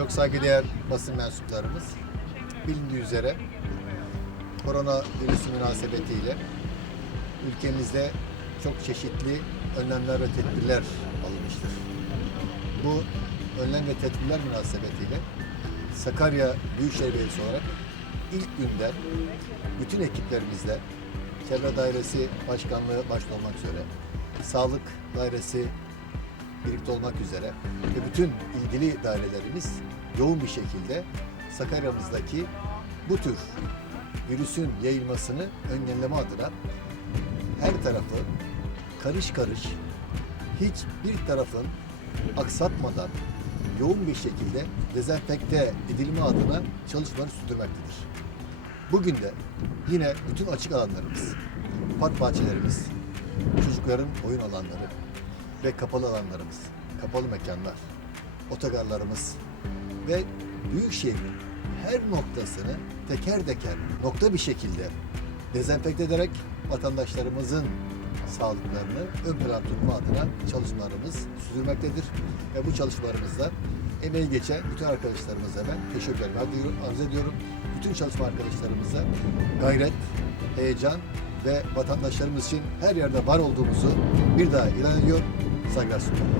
Çok saygıdeğer basın mensuplarımız, bilindiği üzere korona virüsü münasebetiyle ülkemizde çok çeşitli önlemler ve tedbirler alınmıştır. Bu önlem ve tedbirler münasebetiyle Sakarya Büyükşehir Belediyesi olarak ilk günden bütün ekiplerimizle Çevre Dairesi Başkanlığı başta olmak üzere, Sağlık Dairesi birlikte olmak üzere ve bütün ilgili dairelerimiz yoğun bir şekilde Sakarya'mızdaki bu tür virüsün yayılmasını engelleme adına her tarafı karış karış hiçbir tarafın aksatmadan yoğun bir şekilde dezenfekte edilme adına çalışmaları sürdürmektedir. Bugün de yine bütün açık alanlarımız, park bahçelerimiz, çocukların oyun alanları ve kapalı alanlarımız, kapalı mekanlar, otogarlarımız ve büyük şehrin her noktasını teker teker nokta bir şekilde dezenfekte ederek vatandaşlarımızın sağlıklarını ön plan tutma adına çalışmalarımız sürdürmektedir. Ve bu çalışmalarımızda emeği geçen bütün arkadaşlarımıza ben teşekkürlerimi arz- arz ediyorum. Bütün çalışma arkadaşlarımıza gayret, heyecan ve vatandaşlarımız için her yerde var olduğumuzu bir daha ilan ediyor. Saygılar sunuyorum.